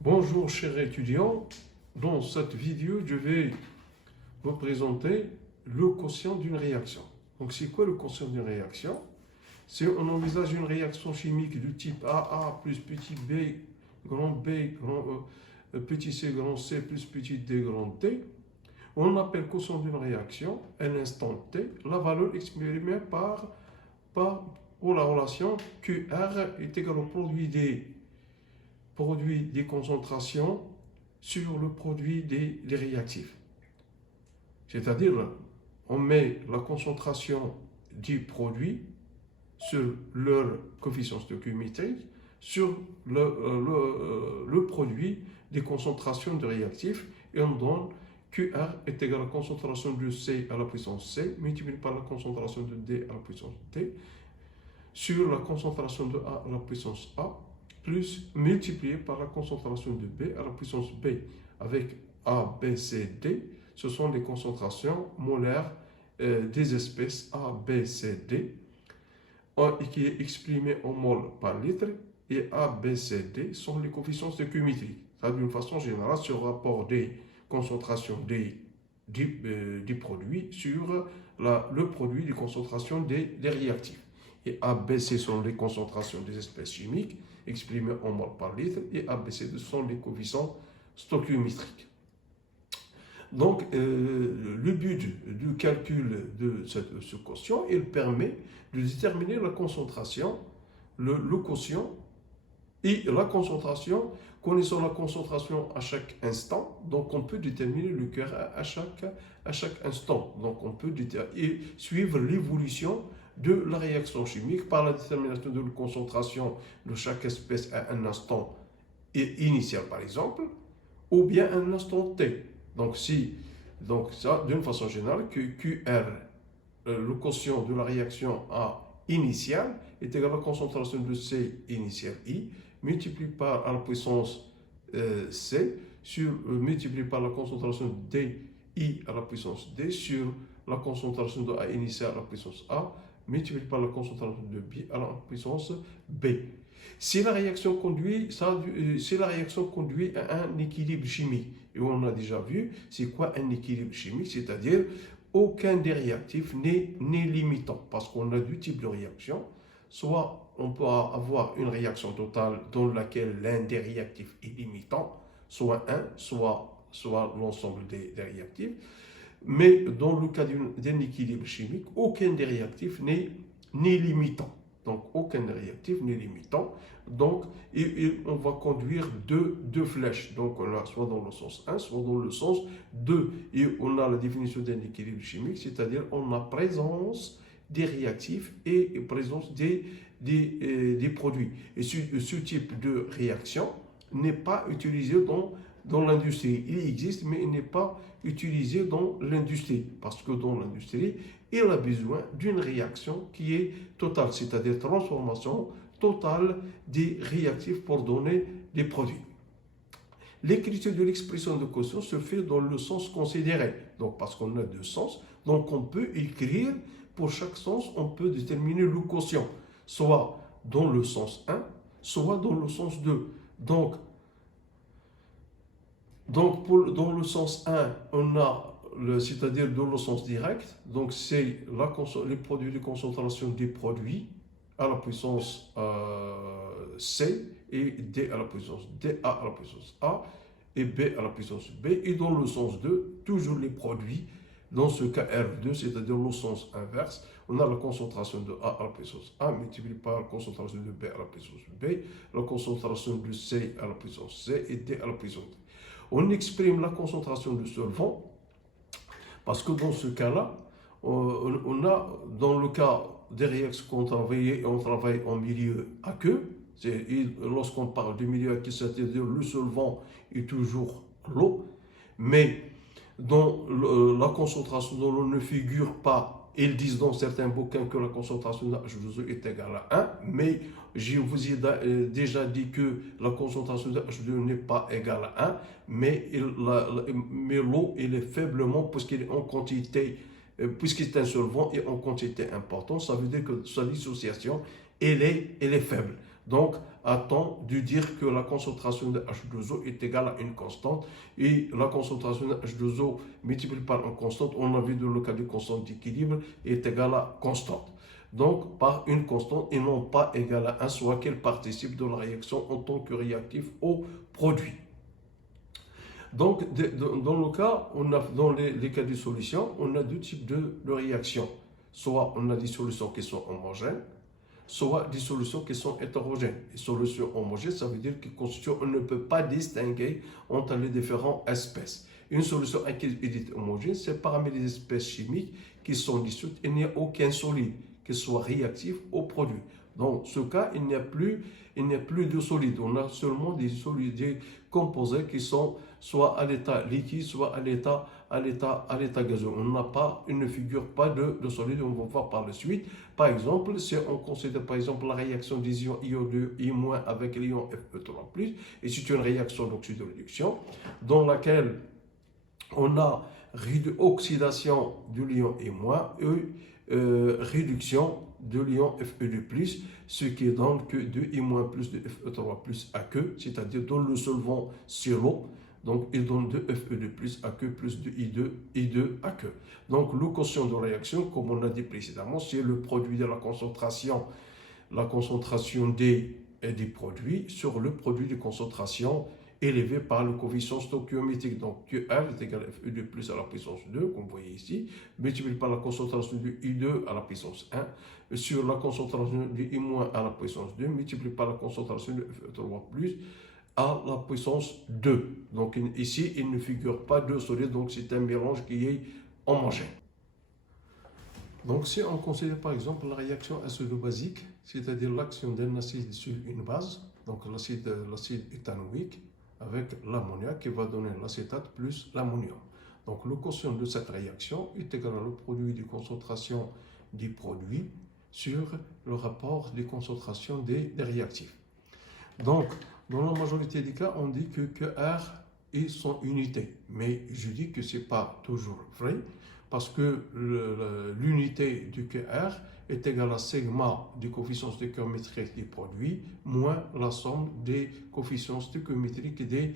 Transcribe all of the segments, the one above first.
Bonjour chers étudiants, dans cette vidéo je vais vous présenter le quotient d'une réaction. Donc c'est quoi le quotient d'une réaction? C'est on envisage une réaction chimique du type AA plus petit b, grand, petit c, grand c plus petit d, grand d. On appelle quotient d'une réaction à l'instant t la valeur exprimée par la relation QR est égale au produit des concentrations sur le produit des réactifs. C'est-à-dire, on met la concentration du produit sur leur coefficient stoichiométrique sur le produit des concentrations de réactifs et on donne QR est égal à la concentration de C à la puissance C multiplié par la concentration de D à la puissance D sur la concentration de A à la puissance A plus multiplié par la concentration de B à la puissance B avec A, B, C, D. Ce sont les concentrations molaires des espèces A, B, C, D qui est exprimé en mol par litre et A, B, C, D sont les coefficients stoichiométriques. D'une façon générale, ce rapport des concentrations des produits sur le produit des concentrations des réactifs. Et A, B, C sont les concentrations des espèces chimiques exprimées en mol par litre et A, B, C sont les coefficients stoichiométriques. Donc, le but du calcul de ce quotient, il permet de déterminer la concentration, le quotient et la concentration. Connaissant la concentration à chaque instant, donc on peut déterminer le cœur à chaque instant. Donc on peut suivre l'évolution de la réaction chimique par la détermination de la concentration de chaque espèce à un instant initial par exemple, ou bien un instant t. Donc ça, d'une façon générale, que QR, le quotient de la réaction A initiale, est égal à la concentration de C initiale I, multiplié par à la puissance C, multiplié par la concentration de D I à la puissance D, sur la concentration de A initiale à la puissance A, multiplié par la concentration de B à la puissance B. Si la réaction conduit à un équilibre chimique, et on a déjà vu, c'est quoi un équilibre chimique, c'est-à-dire aucun des réactifs n'est limitant, parce qu'on a deux types de réactions. Soit on peut avoir une réaction totale dans laquelle l'un des réactifs est limitant, soit l'ensemble des réactifs. Mais dans le cas d'un équilibre chimique, aucun des réactifs n'est limitant. Donc, aucun réactif n'est limitant. Donc, on va conduire deux flèches. Donc, on a soit dans le sens 1, soit dans le sens 2. Et on a la définition d'un équilibre chimique, c'est-à-dire on a présence des réactifs et présence des produits. Et ce type de réaction n'est pas utilisé dans l'industrie. Il existe, mais il n'est pas utilisé dans l'industrie. Parce que dans l'industrie, il a besoin d'une réaction qui est totale, c'est-à-dire transformation totale des réactifs pour donner des produits. L'écriture de l'expression de quotient se fait dans le sens considéré. Donc, parce qu'on a deux sens, donc on peut écrire, pour chaque sens, on peut déterminer le quotient, soit dans le sens 1, soit dans le sens 2. Donc dans le sens 1, on a, c'est-à-dire dans le sens direct, donc c'est les produits de concentration des produits à la puissance C et D à la puissance DA à la puissance A et B à la puissance B. Et dans le sens 2, toujours les produits, dans ce cas R2, c'est-à-dire le sens inverse, on a la concentration de A à la puissance A multipliée par la concentration de B à la puissance B, la concentration de C à la puissance C et D à la puissance D. On exprime la concentration de solvant parce que dans ce cas-là, on a, dans le cas des réactions qu'on travaille, on travaille en milieu aqueux. Lorsqu'on parle de milieu aqueux, c'est-à-dire le solvant est toujours l'eau, mais dans la concentration dont l'eau ne figure pas. Ils disent dans certains bouquins que la concentration de H2O est égale à 1, mais je vous ai déjà dit que la concentration de H2O n'est pas égale à 1, mais l'eau elle est faiblement, puisqu'il est en quantité, puisqu'il est un solvant et en quantité importante, ça veut dire que sa dissociation elle est faible. Donc, attend de dire que la concentration de H2O est égale à une constante et la concentration de H2O multipliée par une constante, on a vu dans le cas de constante d'équilibre, est égale à constante. Donc, par une constante et non pas égale à 1, soit qu'elle participe de la réaction en tant que réactif au produit. Donc, dans le cas, dans les cas de solution, on a deux types de réactions. Soit on a des solutions qui sont homogènes, soit des solutions qui sont hétérogènes. Les solutions homogènes, ça veut dire qu'on ne peut pas distinguer entre les différentes espèces. Une solution qui est homogène, c'est parmi les espèces chimiques qui sont dissoutes, il n'y a aucun solide qui soit réactif au produit. Dans ce cas, il n'y a plus de solide. On a seulement des solides, des composés qui sont soit à l'état liquide, soit à l'état gazeux. Il ne figure pas de solide, on va voir par la suite. Par exemple, si on considère par exemple la réaction des ions IO2 I- avec l'ion Fe3+, et c'est une réaction d'oxydoréduction dans laquelle on a oxydation de l'ion I- et réduction de l'ion Fe2+, ce qui donne que 2I- plus de Fe3+ aqueux, c'est-à-dire dans le solvant sur l'eau. Donc, il donne 2 Fe2+ aqueux plus de I2 aqueux. Donc, le quotient de réaction, comme on l'a dit précédemment, c'est le produit de la concentration des produits sur le produit de concentration élevé par le coefficient stoichiométrique. Donc, QR est égal à Fe2 plus à la puissance 2, comme vous voyez ici, multiplié par la concentration de I2 à la puissance 1, sur la concentration de I- à la puissance 2, multiplié par la concentration de Fe3 plus à la puissance 2. Donc, ici, il ne figure pas de solide, donc c'est un mélange qui est homogène. Donc, si on considère par exemple la réaction acido-basique, c'est-à-dire l'action d'un acide sur une base, donc l'acide éthanoïque, avec l'ammoniac qui va donner l'acétate plus l'ammonium. Donc, le quotient de cette réaction est égal au produit de concentration des produits sur le rapport des concentrations des réactifs. Donc, dans la majorité des cas, on dit que R est son unité. Mais je dis que ce n'est pas toujours vrai, parce que l'unité du QR est égale à sigma du coefficient stoichiométrique des produits moins la somme des coefficients stoichiométriques des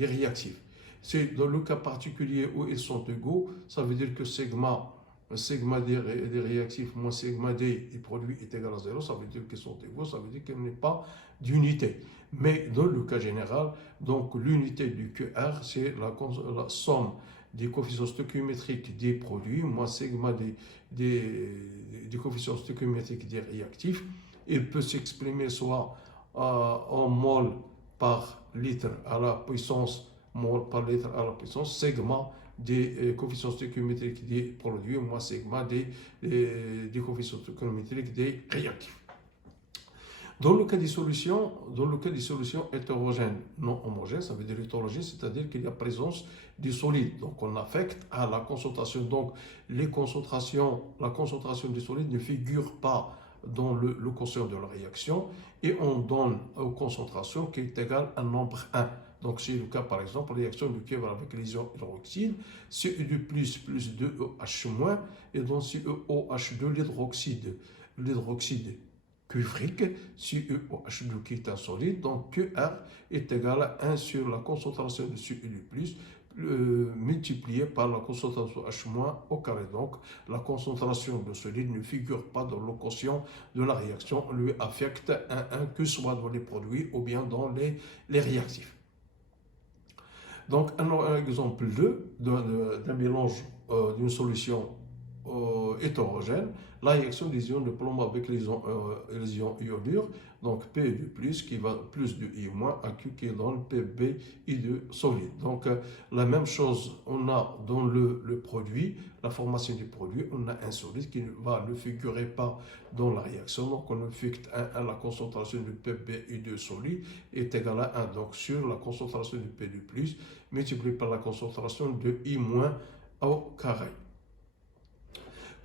réactifs. C'est dans le cas particulier où ils sont égaux, ça veut dire que sigma des réactifs moins sigma des produits est égal à 0, ça veut dire qu'ils sont égaux, ça veut dire qu'il n'y a pas d'unité. Mais dans le cas général, donc l'unité du QR, c'est la somme des coefficients stoichiométriques des produits moins sigma des coefficients stoichiométriques des réactifs. Il peut s'exprimer soit en mol par litre à la puissance mol par litre à la puissance sigma des coefficients stoichiométriques des produits moins sigma des coefficients stoichiométriques des réactifs. Dans le cas des solutions hétérogènes non homogènes, ça veut dire hétérogène, c'est-à-dire qu'il y a présence du solide. Donc on affecte à la concentration. Donc la concentration du solide ne figure pas dans le quotient de la réaction et on donne aux concentrations qui est égale à nombre 1. Donc c'est le cas par exemple réaction du cuivre avec les ions hydroxyde, CE2 plus 2OH- et donc CeOH2 l'hydroxyde cuivrique, CeOH2 qui est un solide, donc QR est égal à 1 sur la concentration de CE2+, multiplié par la concentration H- au carré. Donc la concentration de solide ne figure pas dans le quotient de la réaction, on lui affecte un, que ce soit dans les produits ou bien dans les réactifs. Donc un exemple 2 d'un mélange d'une solution hétérogène, la réaction des ions de plomb avec les ions iodures, donc Pe2+, qui va plus de I- qui donne Pb-I2 solide. Donc la même chose, on a dans le produit, la formation du produit, on a un solide qui ne figurer pas dans la réaction, donc on affecte à la concentration de Pb-I2 solide est égale à 1, donc sur la concentration de P2+, multiplié par la concentration de I- au carré.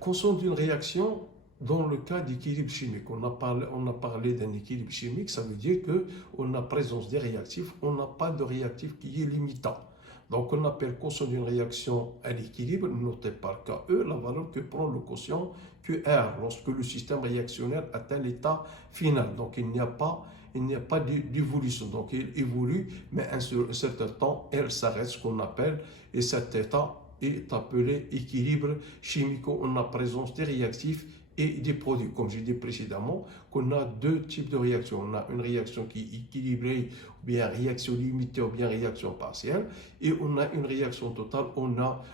Quotient d'une réaction dans le cas d'équilibre chimique. On a parlé d'un équilibre chimique, ça veut dire qu'on a présence des réactifs, on n'a pas de réactif qui est limitant. Donc on appelle quotient d'une réaction à l'équilibre, noté par KE, la valeur que prend le quotient QR lorsque le système réactionnel atteint l'état final. Donc il n'y a pas d'évolution. Donc il évolue, mais à un certain temps, elle s'arrête, ce qu'on appelle, et cet état est appelé équilibre chimico. On a présence des réactifs et des produits. Comme j'ai dit précédemment, qu'on a deux types de réactions. On a une réaction qui est équilibrée, ou bien réaction limitée, ou bien réaction partielle, et on a une réaction totale. On a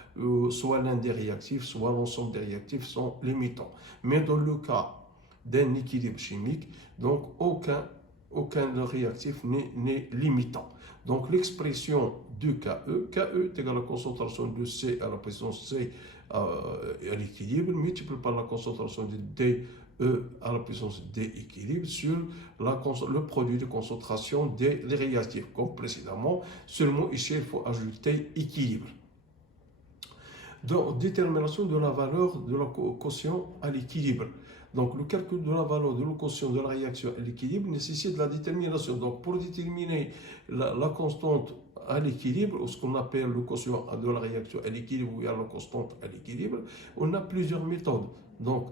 soit l'un des réactifs, soit l'ensemble des réactifs sont limitants. Mais dans le cas d'un équilibre chimique, donc aucun réactif n'est limitant. Donc l'expression de KE est égale à la concentration de C à la puissance C à l'équilibre, multiplié par la concentration de DE à la puissance D équilibre sur le produit de concentration des réactifs. Comme précédemment, seulement ici il faut ajouter équilibre. Donc, détermination de la valeur de la quotient à l'équilibre. Donc, le calcul de la valeur de la quotient de la réaction à l'équilibre nécessite la détermination. Donc, pour déterminer la constante à l'équilibre, ou ce qu'on appelle le quotient de la réaction à l'équilibre ou à la constante à l'équilibre, on a plusieurs méthodes. Donc,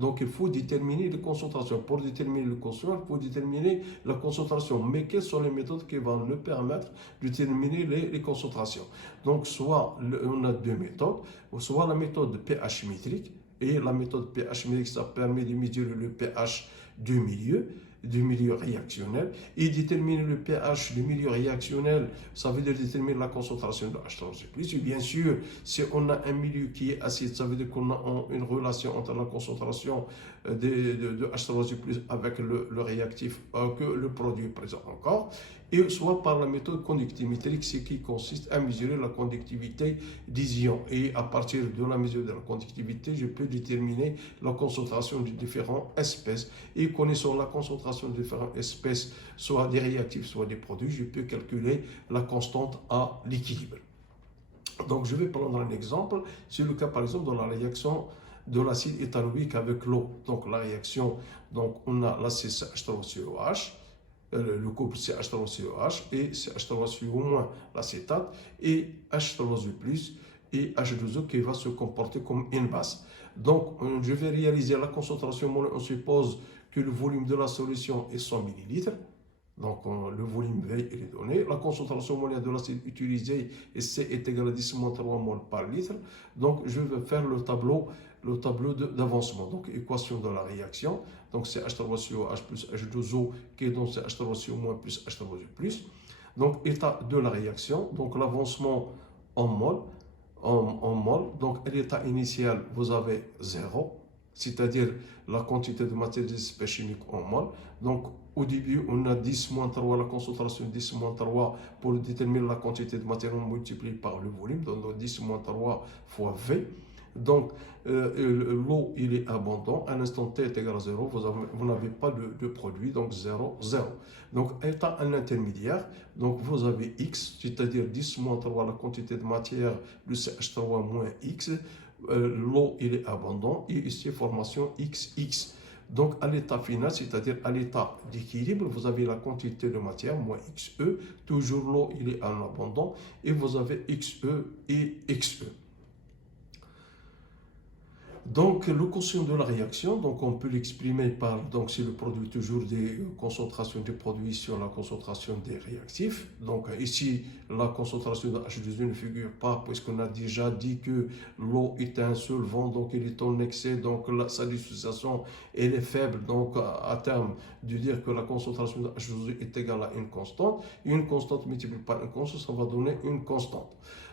donc il faut déterminer les concentrations. Pour déterminer le quotient, il faut déterminer la concentration. Mais quelles sont les méthodes qui vont nous permettre de déterminer les concentrations? Donc, on a deux méthodes, soit la méthode pH métrique, et la méthode pH métrique, ça permet de mesurer le pH du milieu réactionnel, et déterminer le pH du milieu réactionnel, ça veut dire déterminer la concentration de H3O+. Et bien sûr, si on a un milieu qui est acide, ça veut dire qu'on a une relation entre la concentration de H3O+, avec le réactif que le produit présent encore, et soit par la méthode conductimétrique, ce qui consiste à mesurer la conductivité des ions. Et à partir de la mesure de la conductivité, je peux déterminer la concentration de différentes espèces. Et connaissant la concentration de différentes espèces, soit des réactifs, soit des produits, je peux calculer la constante à l'équilibre. Donc je vais prendre un exemple. C'est le cas par exemple dans la réaction de l'acide éthanoïque avec l'eau. Donc la réaction, donc on a l'acide H3COH, le couple CH3COH et CH3CO- l'acétate, et H3O+, et H2O qui va se comporter comme une base. Donc je vais réaliser la concentration moléculaire. On suppose que le volume de la solution est 100 ml. Donc le volume V est donné. La concentration moléculaire de l'acide utilisé C est égal à 10-3 mol par litre. Donc je vais faire le tableau d'avancement. Donc équation de la réaction. Donc c'est H3COH plus H2O qui est donc H3CO- plus H3O+. Donc état de la réaction. Donc l'avancement en mol. Donc à l'état initial, vous avez 0. C'est-à-dire la quantité de matière des espèces chimiques en mol. Donc, au début, on a 10-3, la concentration 10-3 pour déterminer la quantité de matière, on multiplie par le volume, donc 10-3 fois V. Donc, l'eau, il est abondant. À l'instant T est égal à 0, vous n'avez pas de produit, donc 0, 0. Donc, état à l'intermédiaire, donc vous avez X, c'est-à-dire 10-3, la quantité de matière, plus CH3 moins X. L'eau, il est abondant, et ici, formation XX. Donc, à l'état final, c'est-à-dire à l'état d'équilibre, vous avez la quantité de matière, moins XE, toujours l'eau, il est en abondant, et vous avez XE et XE. Donc, le quotient de la réaction, donc on peut l'exprimer par, donc c'est le produit toujours des concentrations des produits sur la concentration des réactifs. Donc ici, la concentration de H2O ne figure pas, puisqu'on a déjà dit que l'eau est un solvant, donc il est en excès, donc sa dissociation elle est faible, donc à terme de dire que la concentration de H2O est égale à une constante, et une constante multipliée par une constante, ça va donner une constante.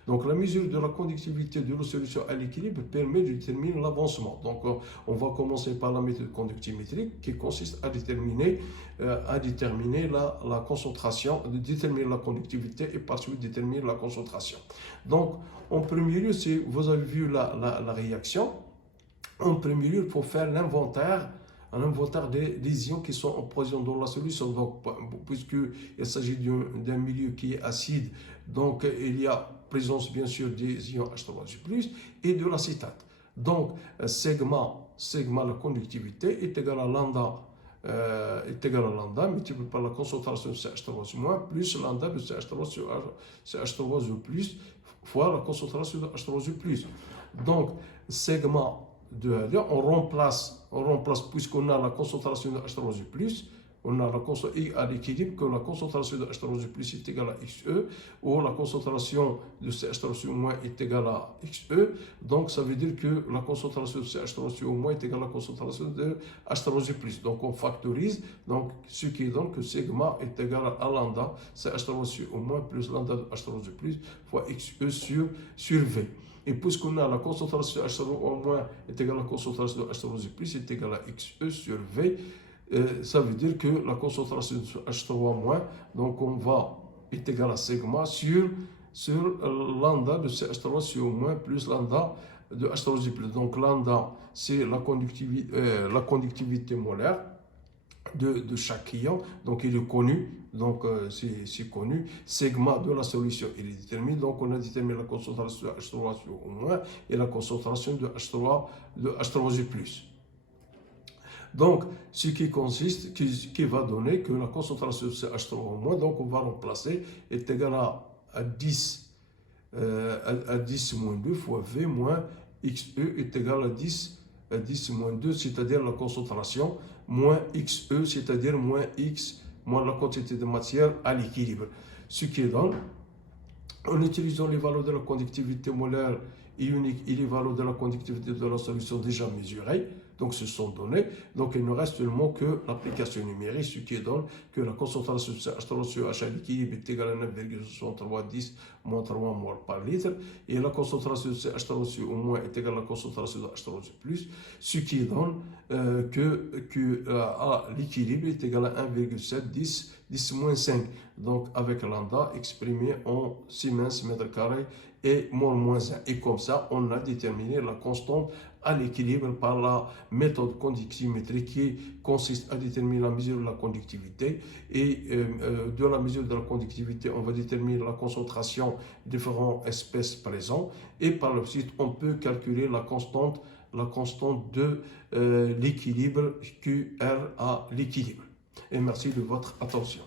Donc la mesure de la conductivité de la solution à l'équilibre permet de déterminer l'avancement. Donc on va commencer par la méthode conductimétrique qui consiste à déterminer la concentration, de déterminer la conductivité et par suite déterminer la concentration. Donc en premier lieu, si vous avez vu la réaction, en premier lieu, il faut faire l'inventaire des ions qui sont présents dans la solution. Donc, puisqu'il s'agit d'un milieu qui est acide, donc il y a présence bien sûr des ions H3O+, et de l'acétate. Donc, sigma, la conductivité est égal à lambda est égal à lambda multiplié par la concentration de CH3 moins plus lambda de CH3 sur CH3 plus fois la concentration de H3 plus. Donc, sigma de L, on remplace puisqu'on a la concentration de H3 plus, on a la concentration à l'équilibre que la concentration de H3 plus est égale à XE, ou la concentration de CH3 moins est égale à XE. Donc, ça veut dire que la concentration de CH3 moins est égale à la concentration de H3 plus. Donc, on factorise, donc, ce qui donne que sigma est égal à lambda CH3 moins plus lambda de H3 plus fois XE sur V. Et puisqu'on a la concentration de H3 est égale à la concentration de H3 plus est égale à XE sur V, ça veut dire que la concentration de H3-, donc on va est égal à sigma sur lambda de CH3 sur moins plus lambda de H3 plus. Donc lambda, c'est la conductivité molaire de chaque ion, donc il est connu, donc c'est connu. Sigma de la solution, il est déterminé, donc on a déterminé la concentration de H3 sur moins et la concentration de H3 plus. Donc, ce qui consiste, qui va donner que la concentration de CH3-, donc on va remplacer, est égale à 10 moins 2 fois V moins XE est égal à 10 moins 2, c'est-à-dire la concentration, moins XE, c'est-à-dire moins X, moins la quantité de matière à l'équilibre. Ce qui donne, en utilisant les valeurs de la conductivité molaire ionique et les valeurs de la conductivité de la solution déjà mesurées, donc ce sont données, donc il ne reste seulement que l'application numérique, ce qui donne que la concentration de CH3 sur H à l'équilibre est égale à 9,7310 moins 3 mol par litre, et la concentration de CH3 sur au moins est égale à la concentration de H3 plus, ce qui donne que à l'équilibre est égal à 1,710 10 5, donc avec lambda exprimé en Siemens mètre carré et mol moins 1. Et comme ça, on a déterminé la constante à l'équilibre par la méthode conductimétrique qui consiste à déterminer la mesure de la conductivité. Et de la mesure de la conductivité, on va déterminer la concentration des différentes espèces présentes. Et par la suite, on peut calculer la constante de l'équilibre QR à l'équilibre. Et merci de votre attention.